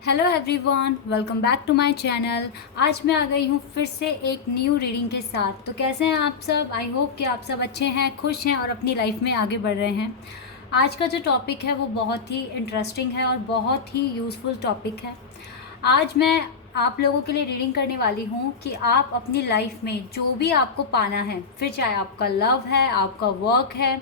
Hello everyone, welcome back to my channel. आज मैं आ गई हूँ फिर से एक न्यू रीडिंग के साथ। तो कैसे हैं आप सब? आई होप कि आप सब अच्छे हैं, खुश हैं और अपनी लाइफ में आगे बढ़ रहे हैं। आज का जो टॉपिक है वो बहुत ही इंटरेस्टिंग है और बहुत ही यूज़फुल टॉपिक है। आज मैं आप लोगों के लिए रीडिंग करने वाली हूँ कि आप अपनी लाइफ में जो भी आपको पाना है, फिर चाहे आपका लव है, आपका वर्क है,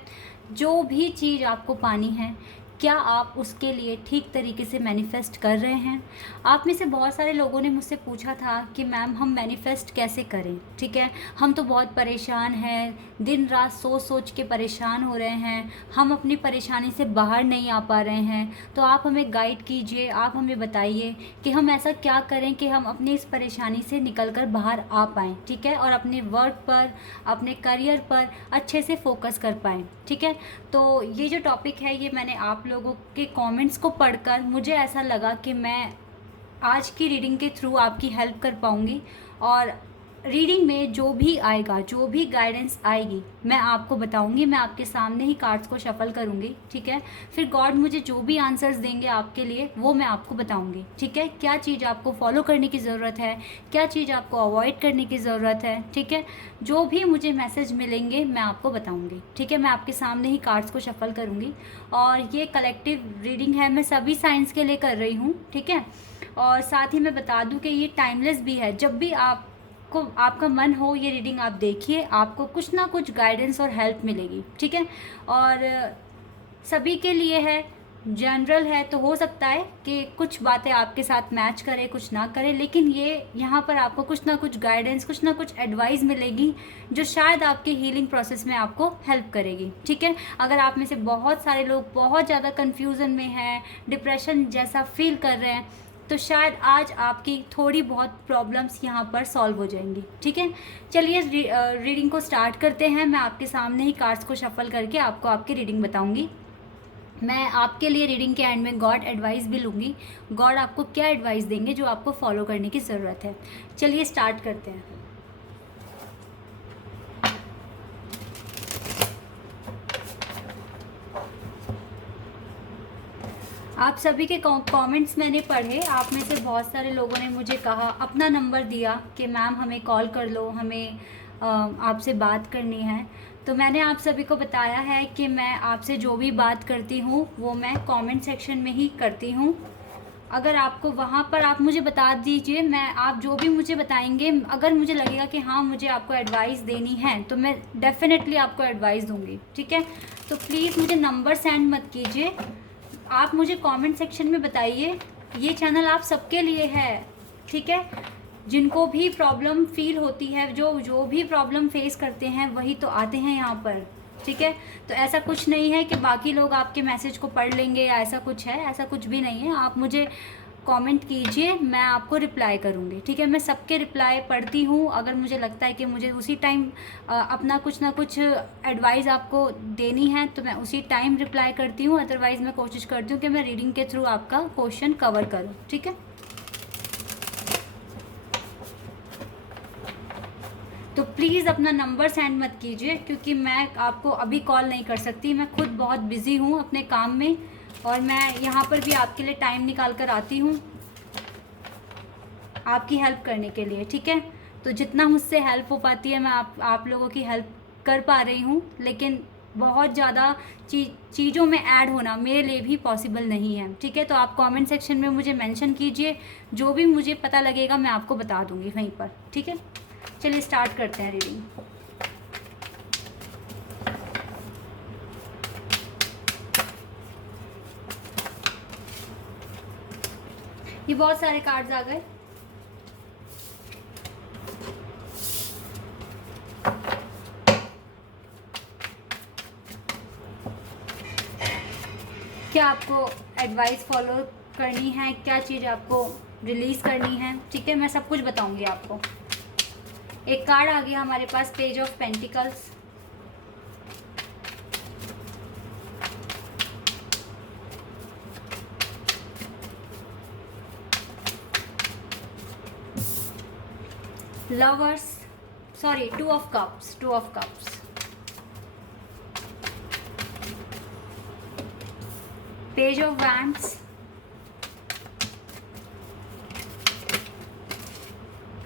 जो भी चीज़ आपको पानी है, क्या आप उसके लिए ठीक तरीके से मैनिफेस्ट कर रहे हैं? आप में से बहुत सारे लोगों ने मुझसे पूछा था कि मैम हम मैनिफेस्ट कैसे करें? ठीक है, हम तो बहुत परेशान हैं, दिन रात सोच सोच के परेशान हो रहे हैं, हम अपनी परेशानी से बाहर नहीं आ पा रहे हैं। तो आप हमें गाइड कीजिए, आप हमें बताइए कि हम ऐसा क्या करें कि हम अपनी इस परेशानी से निकल कर बाहर आ पाएँ, ठीक है, और अपने वर्क पर, अपने करियर पर अच्छे से फोकस कर पाएँ, ठीक है। तो ये जो टॉपिक है, ये मैंने आप लोगों के कमेंट्स को पढ़कर मुझे ऐसा लगा कि मैं आज की रीडिंग के थ्रू आपकी हेल्प कर पाऊँगी। और रीडिंग में जो भी आएगा, जो भी गाइडेंस आएगी, मैं आपको बताऊंगी। मैं आपके सामने ही कार्ड्स को शफल करूंगी, ठीक है। फिर गॉड मुझे जो भी आंसर्स देंगे आपके लिए, वो मैं आपको बताऊंगी, ठीक है। क्या चीज़ आपको फॉलो करने की ज़रूरत है, क्या चीज़ आपको अवॉइड करने की ज़रूरत है, ठीक है। जो भी मुझे मैसेज मिलेंगे मैं आपको बताऊंगी, ठीक है। मैं आपके सामने ही कार्ड्स को शफल करूंगी और ये कलेक्टिव रीडिंग है, मैं सभी साइंस के लिए कर रही हूँ, ठीक है। और साथ ही मैं बता दूं कि ये टाइमलेस भी है। जब भी आपको आपका मन हो, ये रीडिंग आप देखिए, आपको कुछ ना कुछ गाइडेंस और हेल्प मिलेगी, ठीक है। और सभी के लिए है, जनरल है, तो हो सकता है कि कुछ बातें आपके साथ मैच करे, कुछ ना करे, लेकिन ये यहाँ पर आपको कुछ ना कुछ गाइडेंस, कुछ ना कुछ एडवाइस मिलेगी जो शायद आपके हीलिंग प्रोसेस में आपको हेल्प करेगी, ठीक है। अगर आप में से बहुत सारे लोग बहुत ज़्यादा कन्फ्यूज़न में हैं, डिप्रेशन जैसा फील कर रहे हैं, तो शायद आज आपकी थोड़ी बहुत प्रॉब्लम्स यहाँ पर सॉल्व हो जाएंगी, ठीक है। चलिए रीडिंग को स्टार्ट करते हैं। मैं आपके सामने ही कार्ड्स को शफल करके आपको आपकी रीडिंग बताऊंगी। मैं आपके लिए रीडिंग के एंड में गॉड एडवाइस भी लूँगी। गॉड आपको क्या एडवाइस देंगे जो आपको फॉलो करने की ज़रूरत है। चलिए स्टार्ट करते हैं। आप सभी के कमेंट्स मैंने पढ़े। आप में से बहुत सारे लोगों ने मुझे कहा, अपना नंबर दिया कि मैम हमें कॉल कर लो, हमें आपसे बात करनी है। तो मैंने आप सभी को बताया है कि मैं आपसे जो भी बात करती हूँ वो मैं कमेंट सेक्शन में ही करती हूँ। अगर आपको वहाँ पर आप मुझे बता दीजिए, मैं आप जो भी मुझे बताएंगे, अगर मुझे लगेगा कि हाँ मुझे आपको एडवाइस देनी है तो मैं डेफिनेटली आपको एडवाइस दूंगी, ठीक है। तो प्लीज़ मुझे नंबर सेंड मत कीजिए, आप मुझे कमेंट सेक्शन में बताइए। ये चैनल आप सबके लिए है, ठीक है। जिनको भी प्रॉब्लम फील होती है, जो जो भी प्रॉब्लम फेस करते हैं, वही तो आते हैं यहाँ पर, ठीक है। तो ऐसा कुछ नहीं है कि बाकी लोग आपके मैसेज को पढ़ लेंगे या ऐसा कुछ है, ऐसा कुछ भी नहीं है। आप मुझे कमेंट कीजिए, मैं आपको रिप्लाई करूँगी, ठीक है। मैं सबके रिप्लाई पढ़ती हूँ। अगर मुझे लगता है कि मुझे उसी टाइम अपना कुछ ना कुछ एडवाइस आपको देनी है तो मैं उसी टाइम रिप्लाई करती हूँ। अदरवाइज़ मैं कोशिश करती हूँ कि मैं रीडिंग के थ्रू आपका क्वेश्चन कवर करूँ, ठीक है। तो प्लीज़ अपना नंबर सेंड मत कीजिए, क्योंकि मैं आपको अभी कॉल नहीं कर सकती। मैं खुद बहुत बिज़ी हूँ अपने काम में और मैं यहाँ पर भी आपके लिए टाइम निकाल कर आती हूँ आपकी हेल्प करने के लिए, ठीक है। तो जितना मुझसे हेल्प हो पाती है मैं आप लोगों की हेल्प कर पा रही हूँ, लेकिन बहुत ज़्यादा चीज़ों में ऐड होना मेरे लिए भी पॉसिबल नहीं है, ठीक है। तो आप कमेंट सेक्शन में मुझे मेंशन कीजिए, जो भी मुझे पता लगेगा मैं आपको बता दूँगी वहीं पर, ठीक है। चलिए स्टार्ट करते हैं रीडिंग। ये बहुत सारे कार्ड्स आ गए। क्या आपको एडवाइस फॉलो करनी है, क्या चीज़ आपको रिलीज़ करनी है, ठीक है। मैं सब कुछ बताऊंगी आपको। एक कार्ड आ गया हमारे पास, page of pentacles. Lovers, sorry, two of cups, two of cups. Page of wands,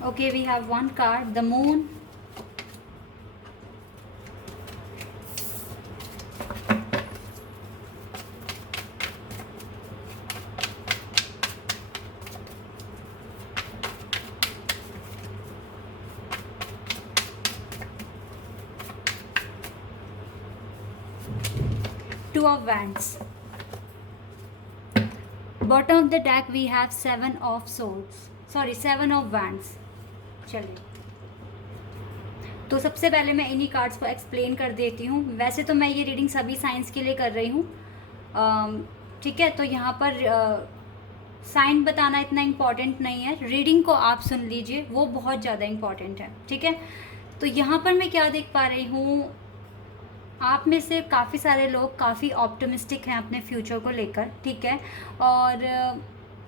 Okay, we have one card, the moon. Two of Wands. Bottom of the deck we have Seven of Swords. Sorry, Seven of Wands. चलिए, तो सबसे पहले मैं इन्हीं cards को explain कर देती हूँ। वैसे तो मैं ये रीडिंग सभी साइंस के लिए कर रही हूँ, ठीक है। तो यहाँ पर साइन बताना इतना इम्पॉर्टेंट नहीं है, रीडिंग को आप सुन लीजिए, वो बहुत ज़्यादा इम्पॉर्टेंट है, ठीक है। तो यहाँ पर मैं क्या देख पा रही हूँ, आप में से काफ़ी सारे लोग काफ़ी ऑप्टिमिस्टिक हैं अपने फ्यूचर को लेकर, ठीक है। और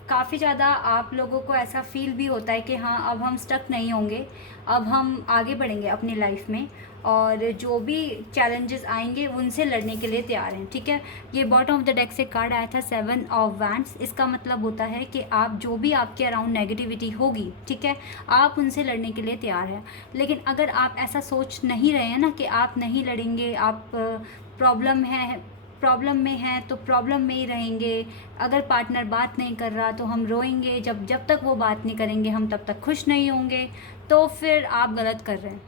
काफ़ी ज़्यादा आप लोगों को ऐसा फील भी होता है कि हाँ, अब हम स्टक नहीं होंगे, अब हम आगे बढ़ेंगे अपनी लाइफ में, और जो भी चैलेंजेस आएंगे उनसे लड़ने के लिए तैयार हैं, ठीक है। ये बॉटम ऑफ द डेक से कार्ड आया था सेवन ऑफ वैंड्स। इसका मतलब होता है कि आप जो भी आपके अराउंड नेगेटिविटी होगी, ठीक है, आप उनसे लड़ने के लिए तैयार हैं। लेकिन अगर आप ऐसा सोच नहीं रहे हैं ना कि आप नहीं लड़ेंगे, आप प्रॉब्लम में हैं तो प्रॉब्लम में ही रहेंगे, अगर पार्टनर बात नहीं कर रहा तो हम रोएंगे, जब तक वो बात नहीं करेंगे हम तब तक खुश नहीं होंगे, तो फिर आप गलत कर रहे हैं,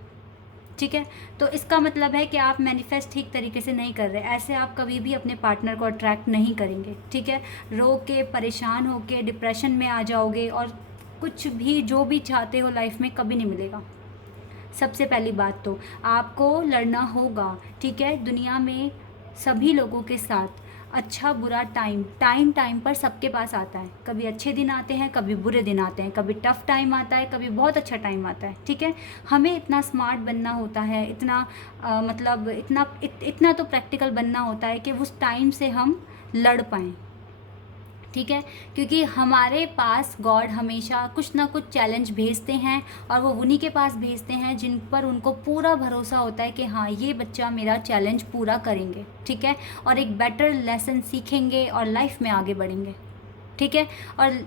ठीक है। तो इसका मतलब है कि आप मैनिफेस्ट ठीक तरीके से नहीं कर रहे। ऐसे आप कभी भी अपने पार्टनर को अट्रैक्ट नहीं करेंगे, ठीक है। रो के, परेशान हो के डिप्रेशन में आ जाओगे, और कुछ भी जो भी चाहते हो लाइफ में कभी नहीं मिलेगा। सबसे पहली बात तो आपको लड़ना होगा, ठीक है। दुनिया में सभी लोगों के साथ अच्छा बुरा टाइम पर सबके पास आता है। कभी अच्छे दिन आते हैं, कभी बुरे दिन आते हैं, कभी टफ़ टाइम आता है, कभी बहुत अच्छा टाइम आता है, ठीक है। हमें इतना स्मार्ट बनना होता है, इतना तो प्रैक्टिकल बनना होता है कि उस टाइम से हम लड़ पाएँ, ठीक है। क्योंकि हमारे पास गॉड हमेशा कुछ ना कुछ चैलेंज भेजते हैं, और वो उन्हीं के पास भेजते हैं जिन पर उनको पूरा भरोसा होता है कि हाँ, ये बच्चा मेरा चैलेंज पूरा करेंगे, ठीक है, और एक बेटर लेसन सीखेंगे और लाइफ में आगे बढ़ेंगे, ठीक है। और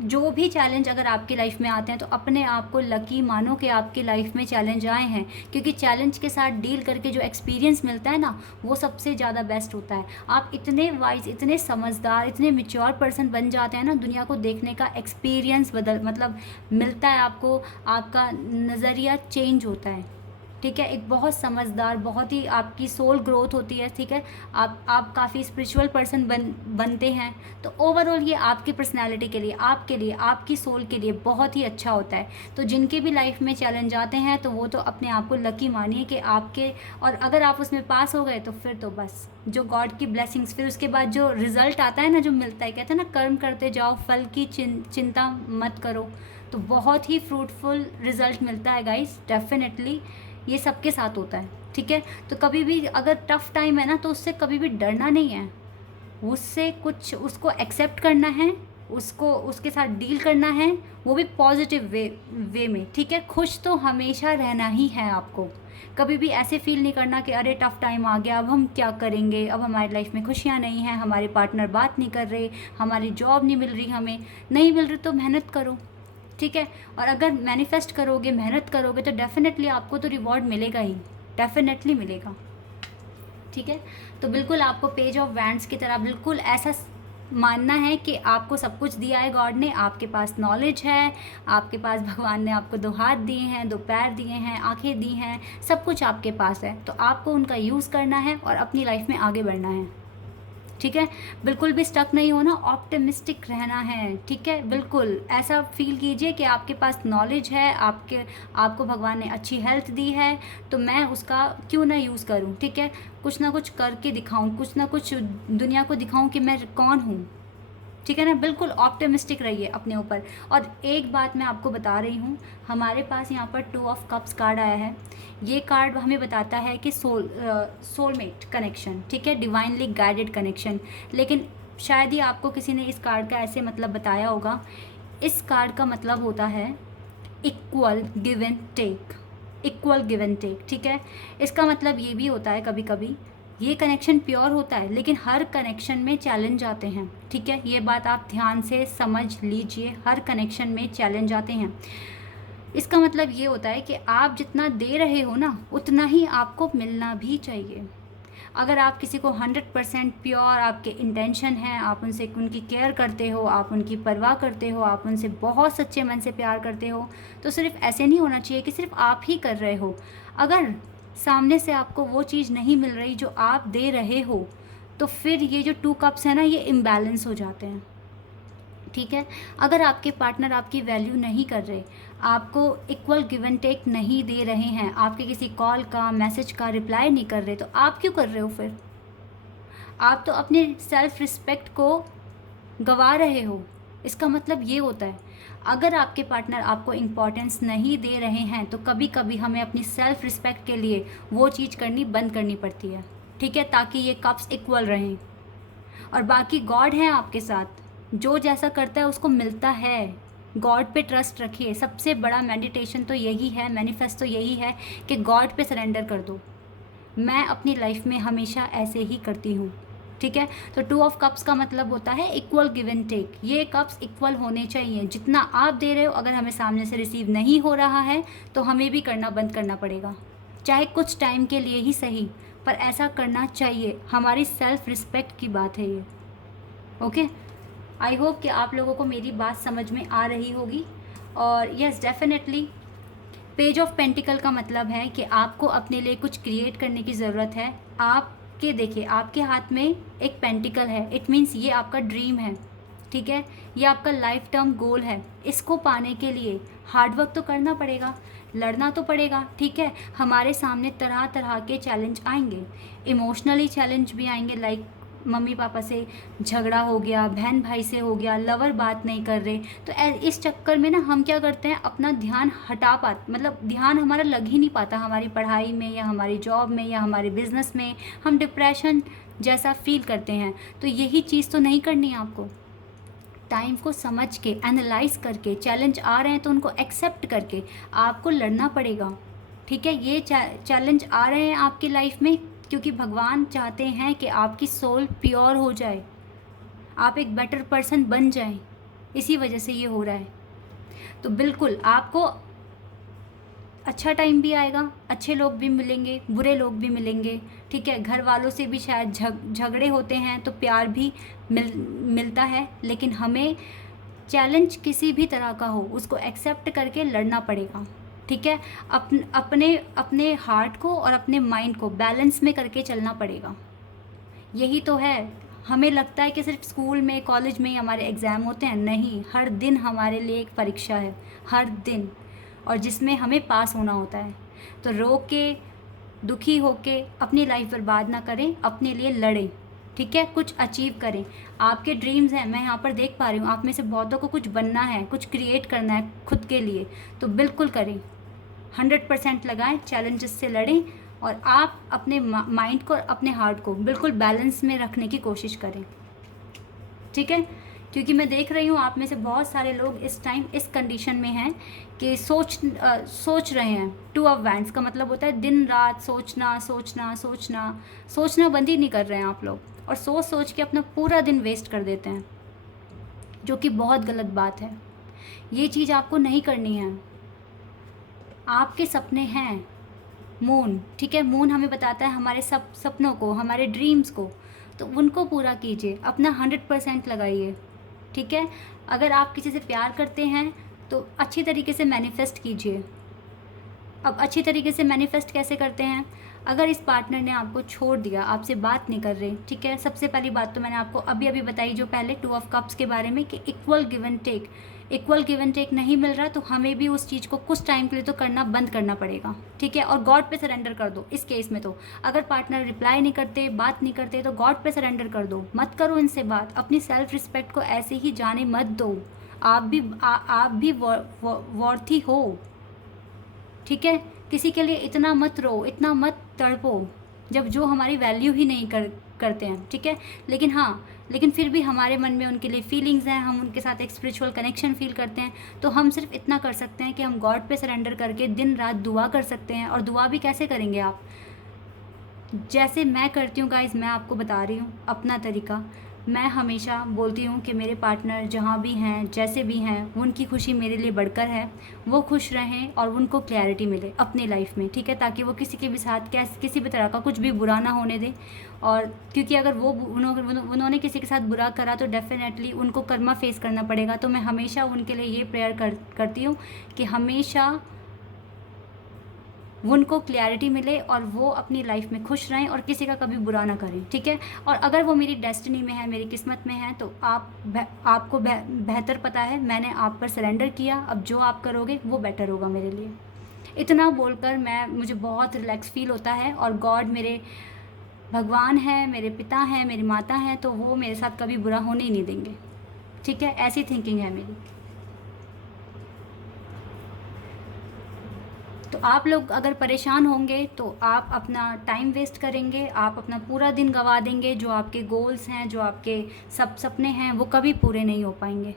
जो भी चैलेंज अगर आपकी लाइफ में आते हैं तो अपने आप को लकी मानो कि आपकी लाइफ में चैलेंज आए हैं, क्योंकि चैलेंज के साथ डील करके जो एक्सपीरियंस मिलता है ना, वो सबसे ज़्यादा बेस्ट होता है। आप इतने वाइज, इतने समझदार, इतने मैच्योर पर्सन बन जाते हैं ना, दुनिया को देखने का एक्सपीरियंस मिलता है आपको, आपका नज़रिया चेंज होता है, ठीक है। एक बहुत समझदार, बहुत ही आपकी सोल ग्रोथ होती है, ठीक है। आप काफ़ी स्पिरिचुअल पर्सन बनते हैं। तो ओवरऑल ये आपकी पर्सनालिटी के लिए, आपके लिए, आपकी सोल के लिए बहुत ही अच्छा होता है। तो जिनके भी लाइफ में चैलेंज आते हैं तो वो तो अपने आप को लकी मानिए कि आपके, और अगर आप उसमें पास हो गए तो फिर तो बस जो गॉड की ब्लेसिंग्स, फिर उसके बाद जो रिज़ल्ट आता है ना, जो मिलता है, कहते हैं ना, कर्म करते जाओ, फल की चिंता मत करो, तो बहुत ही फ्रूटफुल रिज़ल्ट मिलता है गाइस, डेफिनेटली। ये सबके साथ होता है, ठीक है। तो कभी भी अगर टफ़ टाइम है ना, तो उससे कभी भी डरना नहीं है, उसको एक्सेप्ट करना है, उसके साथ डील करना है, वो भी पॉजिटिव वे में, ठीक है। खुश तो हमेशा रहना ही है आपको, कभी भी ऐसे फील नहीं करना कि अरे टफ़ टाइम आ गया, अब हम क्या करेंगे, अब हमारी लाइफ में खुशियाँ नहीं हैं, हमारे पार्टनर बात नहीं कर रहे, हमारी जॉब नहीं मिल रही, हमें नहीं मिल रही, तो मेहनत करो, ठीक है। और अगर मैनिफेस्ट करोगे, मेहनत करोगे, तो डेफिनेटली आपको तो रिवॉर्ड मिलेगा ही, डेफिनेटली मिलेगा, ठीक है। तो बिल्कुल आपको पेज ऑफ वैंड्स की तरह बिल्कुल ऐसा मानना है कि आपको सब कुछ दिया है गॉड ने, आपके पास नॉलेज है, आपके पास भगवान ने आपको 2 हाथ दिए हैं, 2 पैर दिए हैं, आंखें दी हैं, सब कुछ आपके पास है। तो आपको उनका यूज़ करना है और अपनी लाइफ में आगे बढ़ना है, ठीक है। बिल्कुल भी स्टक नहीं होना, ऑप्टिमिस्टिक रहना है, ठीक है। बिल्कुल ऐसा फील कीजिए कि आपके पास नॉलेज है, आपको भगवान ने अच्छी हेल्थ दी है, तो मैं उसका क्यों ना यूज़ करूं, ठीक है। कुछ ना कुछ करके दिखाऊं, कुछ ना कुछ दुनिया को दिखाऊं कि मैं कौन हूं, ठीक है ना। बिल्कुल ऑप्टिमिस्टिक रहिए अपने ऊपर। और एक बात मैं आपको बता रही हूँ, हमारे पास यहाँ पर 2 ऑफ कप्स कार्ड आया है। ये कार्ड हमें बताता है कि सोलमेट कनेक्शन, ठीक है, डिवाइनली गाइडेड कनेक्शन। लेकिन शायद ही आपको किसी ने इस कार्ड का ऐसे मतलब बताया होगा। इस कार्ड का मतलब होता है equal give and take, equal give and take, ठीक है। इसका मतलब ये भी होता है, कभी कभी ये कनेक्शन प्योर होता है, लेकिन हर कनेक्शन में चैलेंज आते हैं, ठीक है। ये बात आप ध्यान से समझ लीजिए, हर कनेक्शन में चैलेंज आते हैं। इसका मतलब ये होता है कि आप जितना दे रहे हो ना, उतना ही आपको मिलना भी चाहिए। अगर आप किसी को 100% प्योर आपके इंटेंशन हैं, आप उनसे उनकी केयर करते हो, आप उनकी परवाह करते हो, आप उनसे बहुत सच्चे मन से प्यार करते हो, तो सिर्फ ऐसे नहीं होना चाहिए कि सिर्फ आप ही कर रहे हो। अगर सामने से आपको वो चीज़ नहीं मिल रही जो आप दे रहे हो, तो फिर ये जो 2 कप्स हैं ना, ये इम्बैलेंस हो जाते हैं। ठीक है, अगर आपके पार्टनर आपकी वैल्यू नहीं कर रहे, आपको इक्वल गिव एंड टेक नहीं दे रहे हैं, आपके किसी कॉल का मैसेज का रिप्लाई नहीं कर रहे, तो आप क्यों कर रहे हो फिर? आप तो अपने सेल्फ रिस्पेक्ट को गवा रहे हो। इसका मतलब ये होता है, अगर आपके पार्टनर आपको इम्पोर्टेंस नहीं दे रहे हैं, तो कभी कभी हमें अपनी सेल्फ रिस्पेक्ट के लिए वो चीज़ करनी बंद करनी पड़ती है। ठीक है, ताकि ये कप्स इक्वल रहें। और बाकी गॉड है आपके साथ, जो जैसा करता है उसको मिलता है। गॉड पे ट्रस्ट रखिए। सबसे बड़ा मेडिटेशन तो यही है, मैनिफेस्ट तो यही है कि गॉड पे सरेंडर कर दो। मैं अपनी लाइफ में हमेशा ऐसे ही करती हूँ। ठीक है, तो 2 ऑफ कप्स का मतलब होता है इक्वल गिव एंड टेक। ये कप्स इक्वल होने चाहिए। जितना आप दे रहे हो, अगर हमें सामने से रिसीव नहीं हो रहा है, तो हमें भी करना बंद करना पड़ेगा, चाहे कुछ टाइम के लिए ही सही, पर ऐसा करना चाहिए। हमारी सेल्फ रिस्पेक्ट की बात है ये। ओके, आई होप कि आप लोगों को मेरी बात समझ में आ रही होगी। और yes, definitely page of pentacle का मतलब है कि आपको अपने लिए कुछ क्रिएट करने की ज़रूरत है। आपके देखिए, आपके हाथ में एक पेंटिकल है, इट मीन्स ये आपका ड्रीम है। ठीक है, ये आपका लाइफ टर्म गोल है। इसको पाने के लिए हार्ड वर्क तो करना पड़ेगा, लड़ना तो पड़ेगा। ठीक है, हमारे सामने तरह तरह के चैलेंज आएंगे, इमोशनली चैलेंज भी आएंगे, लाइक मम्मी पापा से झगड़ा हो गया, बहन भाई से हो गया, लवर बात नहीं कर रहे, तो इस चक्कर में ना हम क्या करते हैं, अपना ध्यान मतलब ध्यान हमारा लग ही नहीं पाता हमारी पढ़ाई में या हमारी जॉब में या हमारे बिजनेस में। हम डिप्रेशन जैसा फील करते हैं। तो यही चीज़ तो नहीं करनी है आपको। टाइम को समझ के, एनालाइज करके, चैलेंज आ रहे हैं तो उनको एक्सेप्ट करके आपको लड़ना पड़ेगा। ठीक है, ये चैलेंज आ रहे हैं आपकी लाइफ में क्योंकि भगवान चाहते हैं कि आपकी सोल प्योर हो जाए, आप एक बेटर पर्सन बन जाएं। इसी वजह से ये हो रहा है। तो बिल्कुल आपको अच्छा टाइम भी आएगा, अच्छे लोग भी मिलेंगे, बुरे लोग भी मिलेंगे। ठीक है, घर वालों से भी शायद झगड़े होते हैं, तो प्यार भी मिलता है। लेकिन हमें चैलेंज किसी भी तरह का हो, उसको एक्सेप्ट करके लड़ना पड़ेगा। ठीक है, अपने अपने हार्ट को और अपने माइंड को बैलेंस में करके चलना पड़ेगा। यही तो है। हमें लगता है कि सिर्फ स्कूल में, कॉलेज में ही हमारे एग्ज़ाम होते हैं। नहीं, हर दिन हमारे लिए एक परीक्षा है, हर दिन, और जिसमें हमें पास होना होता है। तो रो के, दुखी होके अपनी लाइफ बर्बाद ना करें, अपने लिए लड़ें। ठीक है, कुछ अचीव करें। आपके ड्रीम्स हैं, मैं यहाँ पर देख पा रही हूँ, आप में से बहुतों को कुछ बनना है, कुछ क्रिएट करना है खुद के लिए, तो बिल्कुल करें। 100% लगाएं, चैलेंजेस से लड़ें, और आप अपने माइंड को, अपने हार्ट को बिल्कुल बैलेंस में रखने की कोशिश करें। ठीक है, क्योंकि मैं देख रही हूँ आप में से बहुत सारे लोग इस टाइम इस कंडीशन में हैं कि सोच रहे हैं। 2 ऑफ वैंड्स का मतलब होता है दिन रात सोचना सोचना सोचना सोचना बंद ही नहीं कर रहे हैं आप लोग, और सोच सोच के अपना पूरा दिन वेस्ट कर देते हैं, जो कि बहुत गलत बात है। ये चीज़ आपको नहीं करनी है। आपके सपने हैं, मून, ठीक है, मून हमें बताता है हमारे सपनों को, हमारे ड्रीम्स को, तो उनको पूरा कीजिए, अपना 100% लगाइए। ठीक है, अगर आप किसी से प्यार करते हैं तो अच्छी तरीके से मैनिफेस्ट कीजिए। अब अच्छी तरीके से मैनिफेस्ट कैसे करते हैं? अगर इस पार्टनर ने आपको छोड़ दिया, आपसे बात नहीं कर रहे, ठीक है, सबसे पहली बात तो मैंने आपको अभी बताई जो पहले 2 ऑफ कप्स के बारे में, कि इक्वल गिव एंड टेक नहीं मिल रहा, तो हमें भी उस चीज़ को कुछ टाइम के लिए तो करना बंद करना पड़ेगा। ठीक है, और गॉड पे सरेंडर कर दो। इस केस में तो अगर पार्टनर रिप्लाई नहीं करते, बात नहीं करते, तो गॉड पे सरेंडर कर दो, मत करो इनसे बात। अपनी सेल्फ रिस्पेक्ट को ऐसे ही जाने मत दो। आप भी वॉर्थी हो। ठीक है, किसी के लिए इतना मत रो, इतना मत तड़पो, जब जो हमारी वैल्यू ही नहीं करते हैं। ठीक है, लेकिन फिर भी हमारे मन में उनके लिए फीलिंग्स हैं, हम उनके साथ एक स्पिरिचुअल कनेक्शन फील करते हैं। तो हम सिर्फ इतना कर सकते हैं कि हम गॉड पे सरेंडर करके दिन रात दुआ कर सकते हैं। और दुआ भी कैसे करेंगे आप? जैसे मैं करती हूँ गाइज, मैं आपको बता रही हूँ अपना तरीका। मैं हमेशा बोलती हूँ कि मेरे पार्टनर जहाँ भी हैं, जैसे भी हैं, उनकी खुशी मेरे लिए बढ़कर है। वो खुश रहें और उनको क्लैरिटी मिले अपनी लाइफ में, ठीक है, ताकि वो किसी के भी साथ किसी भी तरह का कुछ भी बुरा ना होने दें। और क्योंकि अगर उन्होंने किसी के साथ बुरा करा तो डेफ़िनेटली उनको कर्मा फेस करना पड़ेगा। तो मैं हमेशा उनके लिए ये प्रेयर करती हूँ कि हमेशा उनको क्लैरिटी मिले और वो अपनी लाइफ में खुश रहें और किसी का कभी बुरा ना करें, ठीक है। और अगर वो मेरी डेस्टिनी में है, मेरी किस्मत में है, तो आपको बेहतर पता है। मैंने आप पर सरेंडर किया, अब जो आप करोगे वो बेटर होगा मेरे लिए। इतना बोलकर मुझे बहुत रिलैक्स फील होता है। और गॉड मेरे भगवान हैं, मेरे पिता हैं, मेरी माता हैं, तो वो मेरे साथ कभी बुरा होने ही नहीं देंगे, ठीक है। ऐसी थिंकिंग है मेरी। तो आप लोग अगर परेशान होंगे तो आप अपना टाइम वेस्ट करेंगे, आप अपना पूरा दिन गंवा देंगे। जो आपके गोल्स हैं, जो आपके सपने हैं, वो कभी पूरे नहीं हो पाएंगे,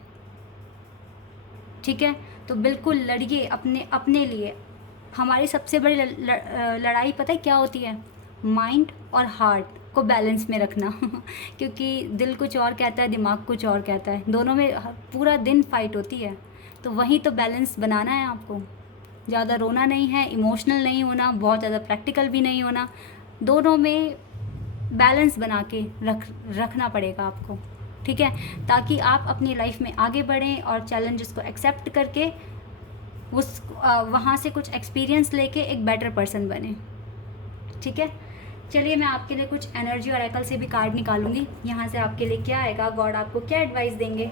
ठीक है। तो बिल्कुल लड़िए अपने लिए। हमारी सबसे बड़ी लड़ाई पता है क्या होती है? माइंड और हार्ट को बैलेंस में रखना क्योंकि दिल कुछ और कहता है, दिमाग कुछ और कहता है, दोनों में पूरा दिन फाइट होती है। तो वही तो बैलेंस बनाना है आपको। ज़्यादा रोना नहीं है, इमोशनल नहीं होना, बहुत ज़्यादा प्रैक्टिकल भी नहीं होना, दोनों में बैलेंस बना के रखना पड़ेगा आपको, ठीक है, ताकि आप अपनी लाइफ में आगे बढ़ें और चैलेंजेस को एक्सेप्ट करके वहाँ से कुछ एक्सपीरियंस लेके एक बेटर पर्सन बने, ठीक है। चलिए मैं आपके लिए कुछ एनर्जी और एकल से भी कार्ड निकालूंगी। यहाँ से आपके लिए क्या आएगा, गॉड आपको क्या एडवाइस देंगे।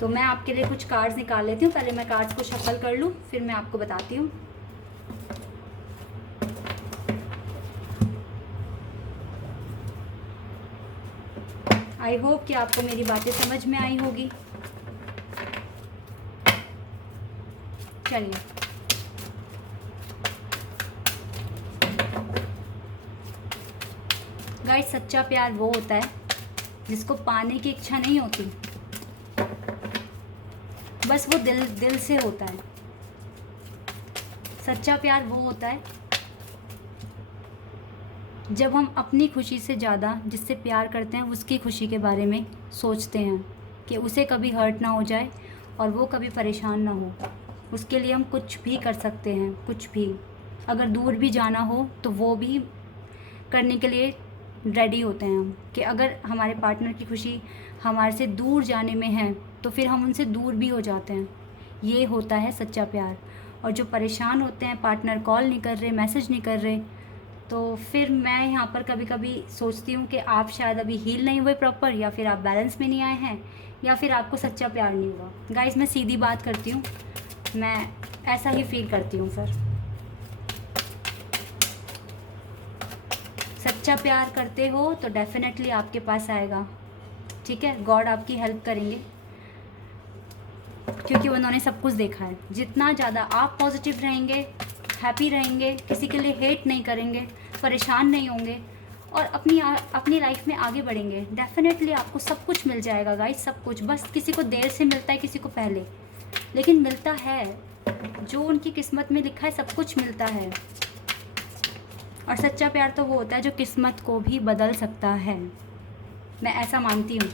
तो मैं आपके लिए कुछ कार्ड्स निकाल लेती हूँ। पहले मैं कार्ड्स को शफल कर लूँ, फिर मैं आपको बताती हूँ। आई होप कि आपको मेरी बातें समझ में आई होगी। चलिए गाइस, सच्चा प्यार वो होता है जिसको पाने की इच्छा नहीं होती, बस वो दिल से होता है। सच्चा प्यार वो होता है जब हम अपनी खुशी से ज़्यादा जिससे प्यार करते हैं उसकी खुशी के बारे में सोचते हैं कि उसे कभी हर्ट ना हो जाए और वो कभी परेशान ना हो। उसके लिए हम कुछ भी कर सकते हैं, कुछ भी। अगर दूर भी जाना हो तो वो भी करने के लिए रेडी होते हैं हम, कि अगर हमारे पार्टनर की खुशी हमारे से दूर जाने में है तो फिर हम उनसे दूर भी हो जाते हैं। ये होता है सच्चा प्यार। और जो परेशान होते हैं, पार्टनर कॉल नहीं कर रहे, मैसेज नहीं कर रहे, तो फिर मैं यहाँ पर कभी कभी सोचती हूँ कि आप शायद अभी हील नहीं हुए प्रॉपर, या फिर आप बैलेंस में नहीं आए हैं, या फिर आपको सच्चा प्यार नहीं हुआ। गाइस मैं सीधी बात करती हूँ, मैं ऐसा ही फील करती हूँ सर। सच्चा प्यार करते हो तो डेफिनेटली आपके पास आएगा, ठीक है। गॉड आपकी हेल्प करेंगे क्योंकि उन्होंने सब कुछ देखा है। जितना ज़्यादा आप पॉजिटिव रहेंगे, हैप्पी रहेंगे, किसी के लिए हेट नहीं करेंगे, परेशान नहीं होंगे और अपनी लाइफ में आगे बढ़ेंगे, डेफिनेटली आपको सब कुछ मिल जाएगा गाइस, सब कुछ। बस किसी को देर से मिलता है, किसी को पहले, लेकिन मिलता है। जो उनकी किस्मत में लिखा है सब कुछ मिलता है। और सच्चा प्यार तो वो होता है जो किस्मत को भी बदल सकता है, मैं ऐसा मानती हूँ।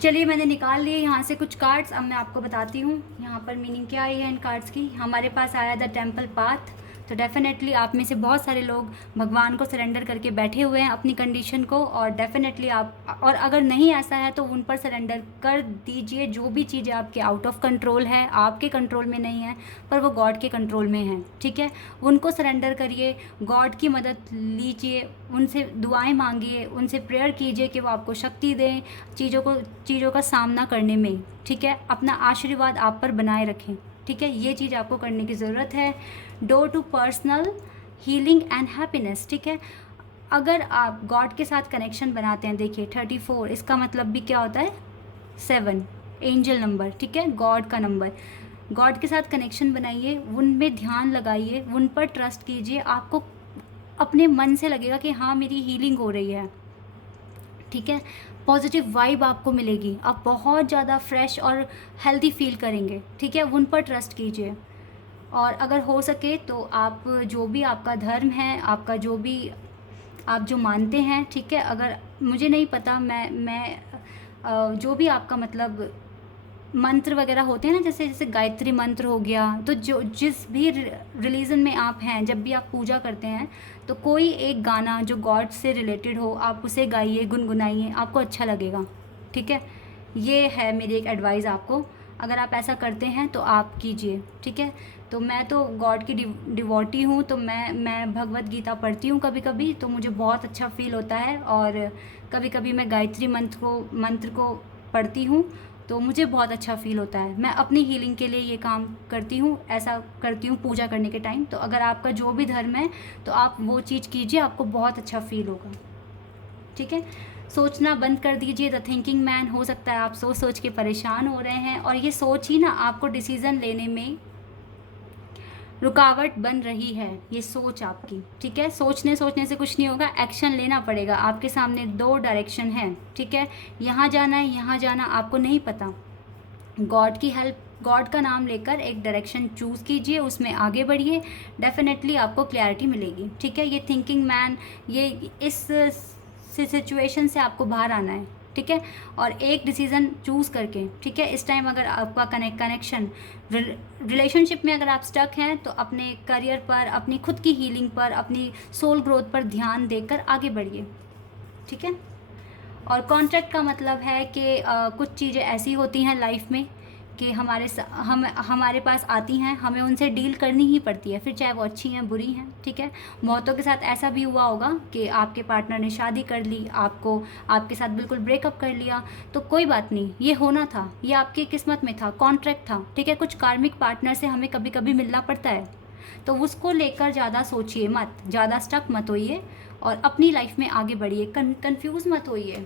चलिए मैंने निकाल लिए यहाँ से कुछ कार्ड्स। अब मैं आपको बताती हूँ यहाँ पर मीनिंग क्या आई है इन कार्ड्स की। हमारे पास आया द टेम्पल पाथ। तो डेफ़िनेटली आप में से बहुत सारे लोग भगवान को सरेंडर करके बैठे हुए हैं अपनी कंडीशन को, और डेफ़िनेटली आप, और अगर नहीं ऐसा है तो उन पर सरेंडर कर दीजिए। जो भी चीज़ें आपके आउट ऑफ कंट्रोल है, आपके कंट्रोल में नहीं है, पर वो गॉड के कंट्रोल में है, ठीक है। उनको सरेंडर करिए, गॉड की मदद लीजिए, उनसे दुआएं मांगिए, उनसे प्रेयर कीजिए कि वो आपको शक्ति दें चीज़ों का सामना करने में, ठीक है। अपना आशीर्वाद आप पर बनाए रखें, ठीक है। ये चीज़ आपको करने की ज़रूरत है। Door to personal healing and happiness, ठीक है। अगर आप गॉड के साथ कनेक्शन बनाते हैं, देखिए 34 इसका मतलब भी क्या होता है, 7 एंजल नंबर, ठीक है, गॉड का नंबर। गॉड के साथ कनेक्शन बनाइए, उनमें ध्यान लगाइए, उन पर ट्रस्ट कीजिए। आपको अपने मन से लगेगा कि हाँ मेरी हीलिंग हो रही है, ठीक है। पॉजिटिव वाइब आपको मिलेगी, आप बहुत ज़्यादा फ्रेश और हेल्दी फील करेंगे, ठीक है। उन पर ट्रस्ट कीजिए। और अगर हो सके तो आप जो भी आपका धर्म है, आपका जो भी आप जो मानते हैं, ठीक है, अगर मुझे नहीं पता, जो भी आपका मतलब मंत्र वगैरह होते हैं ना, जैसे जैसे गायत्री मंत्र हो गया, तो जो जिस भी रिलीजन में आप हैं, जब भी आप पूजा करते हैं तो कोई एक गाना जो गॉड से रिलेटेड हो आप उसे गाइए, गुनगुनाइए, आपको अच्छा लगेगा, ठीक है। ये है मेरी एक एडवाइस आपको, अगर आप ऐसा करते हैं तो आप कीजिए, ठीक है। तो मैं तो गॉड की डिवोटी हूँ, तो मैं भगवत गीता पढ़ती हूँ कभी कभी, तो मुझे बहुत अच्छा फील होता है। और कभी कभी मैं गायत्री मंत्र को पढ़ती हूँ, तो मुझे बहुत अच्छा फ़ील होता है। मैं अपनी हीलिंग के लिए ये काम करती हूँ, ऐसा करती हूँ पूजा करने के टाइम। तो अगर आपका जो भी धर्म है तो आप वो चीज़ कीजिए, आपको बहुत अच्छा फ़ील होगा, ठीक है। सोचना बंद कर दीजिए, द थिंकिंग मैन। हो सकता है आप सोच सोच के परेशान हो रहे हैं, और ये सोच ही ना आपको डिसीज़न लेने में रुकावट बन रही है, ये सोच आपकी, ठीक है। सोचने से कुछ नहीं होगा, एक्शन लेना पड़ेगा। आपके सामने 2 डायरेक्शन है, ठीक है। यहाँ जाना है, यहाँ जाना, आपको नहीं पता। गॉड की हेल्प, गॉड का नाम लेकर एक डायरेक्शन चूज़ कीजिए, उसमें आगे बढ़िए, डेफिनेटली आपको क्लैरिटी मिलेगी, ठीक है। ये थिंकिंग मैन, ये इस सिचुएशन से आपको बाहर आना है, ठीक है। और एक डिसीज़न चूज़ करके, ठीक है। इस टाइम अगर आपका कनेक्शन रिलेशनशिप में अगर आप स्टक हैं तो अपने करियर पर, अपनी खुद की हीलिंग पर, अपनी सोल ग्रोथ पर ध्यान देकर आगे बढ़िए, ठीक है। और कॉन्ट्रैक्ट का मतलब है कि कुछ चीज़ें ऐसी होती हैं लाइफ में कि हमारे पास आती हैं, हमें उनसे डील करनी ही पड़ती है, फिर चाहे वो अच्छी हैं बुरी हैं, ठीक है। बहुतों के साथ ऐसा भी हुआ होगा कि आपके पार्टनर ने शादी कर ली, आपके साथ बिल्कुल ब्रेकअप कर लिया, तो कोई बात नहीं, ये होना था, ये आपकी किस्मत में था, कॉन्ट्रैक्ट था, ठीक है। कुछ कार्मिक पार्टनर से हमें कभी कभी मिलना पड़ता है, तो उसको लेकर ज़्यादा सोचिए मत, ज़्यादा स्टक मत होइए, और अपनी लाइफ में आगे बढ़िए। कंफ्यूज मत होइए,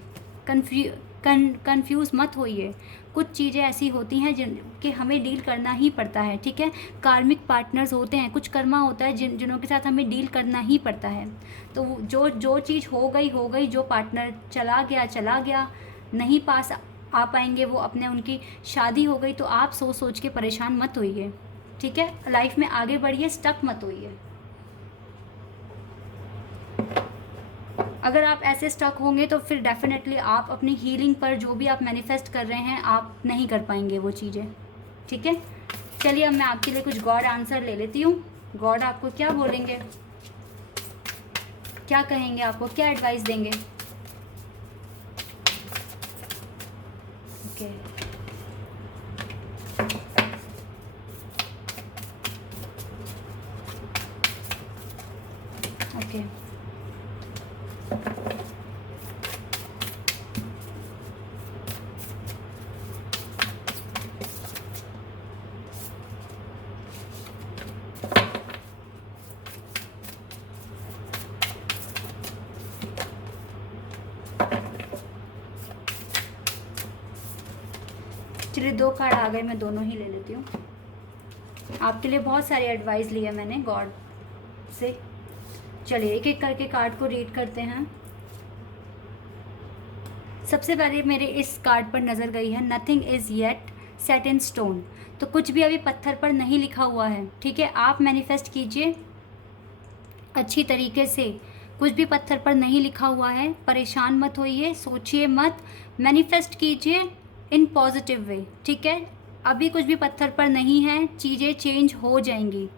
कंफ्यूज मत होइए। कुछ चीज़ें ऐसी होती हैं जिनके हमें डील करना ही पड़ता है, ठीक है। कार्मिक पार्टनर्स होते हैं, कुछ कर्मा होता है जिन्हों के साथ हमें डील करना ही पड़ता है। तो जो चीज़ हो गई, जो पार्टनर चला गया, नहीं पास आ पाएंगे वो, अपने उनकी शादी हो गई, तो आप सोच के परेशान मत होइए, ठीक है। लाइफ में आगे बढ़िए, स्टक मत होइए। अगर आप ऐसे स्टक होंगे तो फिर डेफिनेटली आप अपनी हीलिंग पर, जो भी आप मैनिफेस्ट कर रहे हैं, आप नहीं कर पाएंगे वो चीज़ें, ठीक है। चलिए अब मैं आपके लिए कुछ गॉड आंसर ले लेती हूँ। गॉड आपको क्या बोलेंगे, क्या कहेंगे, आपको क्या एडवाइस देंगे। ओके, ओके, चलिए 2 कार्ड आ गए, मैं दोनों ही ले लेती हूँ। आपके लिए बहुत सारी एडवाइस ली है मैंने गॉड से। चलिए एक एक करके कार्ड को रीड करते हैं। सबसे पहले मेरे इस कार्ड पर नज़र गई है, nothing is yet set in stone. तो कुछ भी अभी पत्थर पर नहीं लिखा हुआ है, ठीक है। आप मैनिफेस्ट कीजिए अच्छी तरीके से। कुछ भी पत्थर पर नहीं लिखा हुआ है, परेशान मत होइए, सोचिए मत, मैनिफेस्ट कीजिए इन पॉजिटिव वे, ठीक है। अभी कुछ भी पत्थर पर नहीं है, चीज़ें चेंज हो जाएंगी,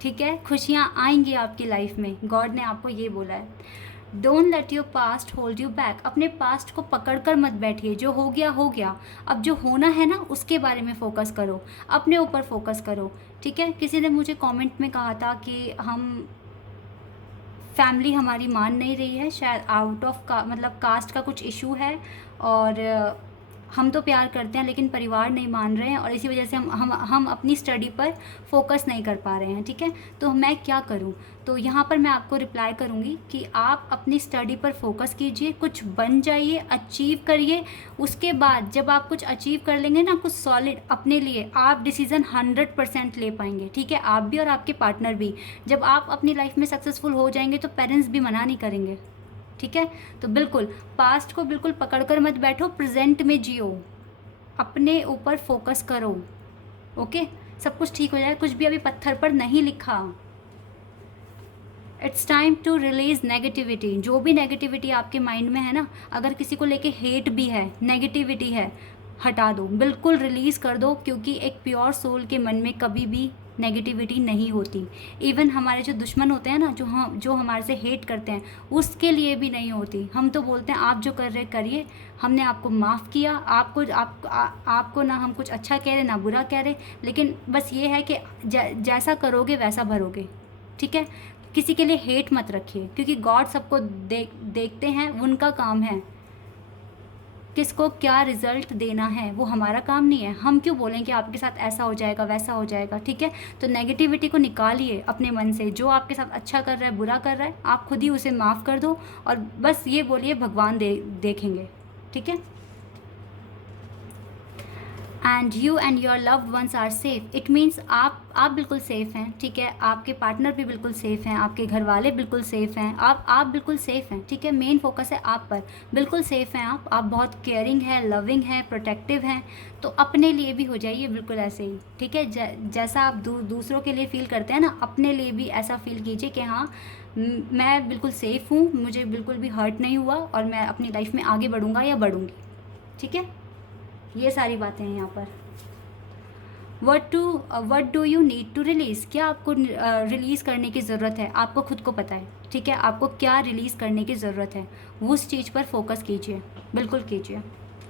ठीक है। खुशियाँ आएंगी आपकी लाइफ में, गॉड ने आपको ये बोला है। Don't let your past hold you back. अपने पास्ट को पकड़ कर मत बैठिए, जो हो गया। अब जो होना है ना, उसके बारे में फोकस करो, अपने ऊपर फोकस करो, ठीक है। किसी ने मुझे कमेंट में कहा था कि फैमिली हमारी मान नहीं रही है, शायद आउट ऑफ मतलब कास्ट का कुछ इशू है, और हम तो प्यार करते हैं लेकिन परिवार नहीं मान रहे हैं, और इसी वजह से हम अपनी स्टडी पर फोकस नहीं कर पा रहे हैं, ठीक है। तो मैं क्या करूं? तो यहाँ पर मैं आपको रिप्लाई करूँगी कि आप अपनी स्टडी पर फोकस कीजिए, कुछ बन जाइए, अचीव करिए। उसके बाद जब आप कुछ अचीव कर लेंगे ना, कुछ सॉलिड अपने लिए, आप डिसीज़न 100% ले पाएंगे, ठीक है। आप भी और आपके पार्टनर भी। जब आप अपनी लाइफ में सक्सेसफुल हो जाएंगे तो पेरेंट्स भी मना नहीं करेंगे, ठीक है। तो बिल्कुल पास्ट को बिल्कुल पकड़ कर मत बैठो, प्रेजेंट में जियो, अपने ऊपर फोकस करो, ओके। सब कुछ ठीक हो जाएगा, कुछ भी अभी पत्थर पर नहीं लिखा। It's time to release negativity. जो भी नेगेटिविटी आपके माइंड में है ना, अगर किसी को लेके हेट भी है, नेगेटिविटी है, हटा दो, बिल्कुल रिलीज़ कर दो, क्योंकि एक प्योर सोल के मन में कभी भी नेगेटिविटी नहीं होती। इवन हमारे जो दुश्मन होते हैं ना, जो हमारे से हेट करते हैं, उसके लिए भी नहीं होती। हम तो बोलते हैं आप जो कर रहे करिए, हमने आपको माफ़ किया, आपको ना हम कुछ अच्छा कह रहे ना बुरा कह रहे, लेकिन बस ये है कि जैसा करोगे वैसा भरोगे, ठीक है। किसी के लिए हेट मत रखिए, क्योंकि गॉड सबको देखते हैं, उनका काम है किसको क्या रिजल्ट देना है, वो हमारा काम नहीं है। हम क्यों बोलें कि आपके साथ ऐसा हो जाएगा वैसा हो जाएगा, ठीक है। तो नेगेटिविटी को निकालिए अपने मन से। जो आपके साथ अच्छा कर रहा है बुरा कर रहा है, आप खुद ही उसे माफ़ कर दो, और बस ये बोलिए भगवान देखेंगे, ठीक है। And you and your loved ones are safe. It means आप बिल्कुल सेफ़ हैं, ठीक है। आपके पार्टनर भी बिल्कुल सेफ़ हैं, आपके घर वाले बिल्कुल सेफ़ हैं, आप बिल्कुल सेफ़ हैं, ठीक है। मेन फोकस है आप पर, बिल्कुल सेफ़ हैं आप बहुत केयरिंग है, लविंग है, प्रोटेक्टिव हैं। तो अपने लिए भी हो जाइए बिल्कुल ऐसे ही, ठीक है। जैसा आप दूसरों के लिए फ़ील करते हैं ना, अपने लिए भी ऐसा फ़ील कीजिए कि हाँ मैं बिल्कुल सेफ़ हूँ, मुझे बिल्कुल भी हर्ट नहीं हुआ, और मैं अपनी लाइफ में आगे बढ़ूँगा या बढ़ूँगी, ठीक है। ये सारी बातें हैं यहाँ पर। What do you need to release. क्या आपको रिलीज़ करने की ज़रूरत है, आपको खुद को पता है, ठीक है। आपको क्या रिलीज़ करने की ज़रूरत है, उस चीज़ पर फोकस कीजिए, बिल्कुल कीजिए,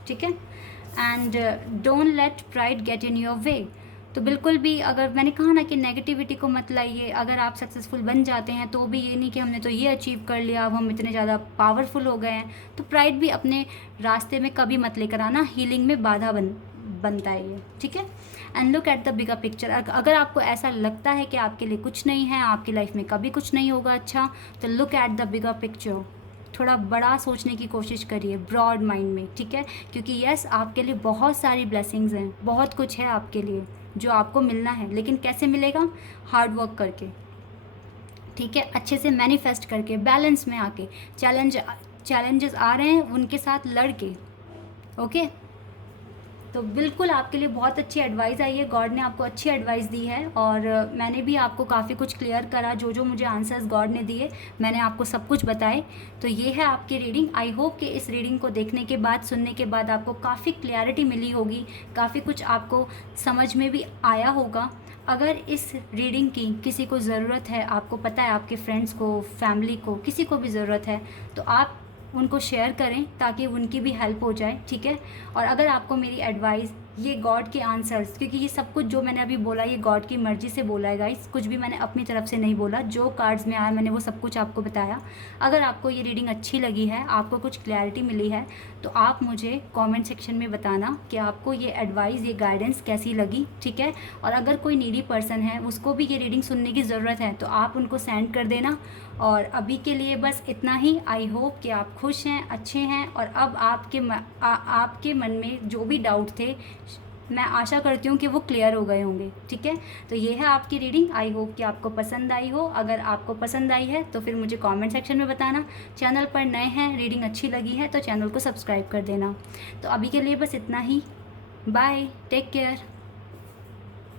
ठीक है। And don't let pride get in your way. तो बिल्कुल भी, अगर मैंने कहा ना कि नेगेटिविटी को मत लाइए। अगर आप सक्सेसफुल बन जाते हैं तो भी ये नहीं कि हमने तो ये अचीव कर लिया, अब हम इतने ज़्यादा पावरफुल हो गए हैं। तो प्राइड भी अपने रास्ते में कभी मत लेकर आना, हीलिंग में बाधा बनता है ये, ठीक है। And look at the bigger picture. अगर आपको ऐसा लगता है कि आपके लिए कुछ नहीं है, आपकी लाइफ में कभी कुछ नहीं होगा अच्छा, तो look at the bigger picture. थोड़ा बड़ा सोचने की कोशिश करिए, ब्रॉड माइंड में, ठीक है। क्योंकि यस, आपके लिए बहुत सारी ब्लेसिंग्स हैं, बहुत कुछ है आपके लिए जो आपको मिलना है, लेकिन कैसे मिलेगा? हार्ड वर्क करके, ठीक है, अच्छे से मैनिफेस्ट करके, बैलेंस में आके, चैलेंजेस आ रहे हैं उनके साथ लड़के, ओके। तो बिल्कुल आपके लिए बहुत अच्छी एडवाइस आई है, गॉड ने आपको अच्छी एडवाइस दी है, और मैंने भी आपको काफ़ी कुछ क्लियर करा। जो मुझे आंसर्स गॉड ने दिए मैंने आपको सब कुछ बताए। तो ये है आपकी रीडिंग। आई होप कि इस रीडिंग को देखने के बाद, सुनने के बाद आपको काफ़ी क्लैरिटी मिली होगी, काफ़ी कुछ आपको समझ में भी आया होगा। अगर इस रीडिंग की किसी को ज़रूरत है, आपको पता है आपके फ्रेंड्स को, फैमिली को, किसी को भी ज़रूरत है, तो आप उनको शेयर करें ताकि उनकी भी हेल्प हो जाए, ठीक है। और अगर आपको मेरी एडवाइस, ये गॉड के आंसर्स, क्योंकि ये सब कुछ जो मैंने अभी बोला ये गॉड की मर्ज़ी से बोला है गाइस, कुछ भी मैंने अपनी तरफ से नहीं बोला। जो कार्ड्स में आया मैंने वो सब कुछ आपको बताया। अगर आपको ये रीडिंग अच्छी लगी है, आपको कुछ क्लैरिटी मिली है, तो आप मुझे कमेंट सेक्शन में बताना कि आपको ये एडवाइस, ये गाइडेंस कैसी लगी, ठीक है। और अगर कोई नीडी पर्सन है, उसको भी ये रीडिंग सुनने की ज़रूरत है, तो आप उनको सेंड कर देना। और अभी के लिए बस इतना ही। आई होप कि आप खुश हैं, अच्छे हैं, और अब आपके मन में जो भी डाउट थे, मैं आशा करती हूँ कि वो क्लियर हो गए होंगे, ठीक है। तो ये है आपकी रीडिंग। आई होप कि आपको पसंद आई हो। अगर आपको पसंद आई है तो फिर मुझे कमेंट सेक्शन में बताना। चैनल पर नए हैं, रीडिंग अच्छी लगी है तो चैनल को सब्सक्राइब कर देना। तो अभी के लिए बस इतना ही। Bye, take care.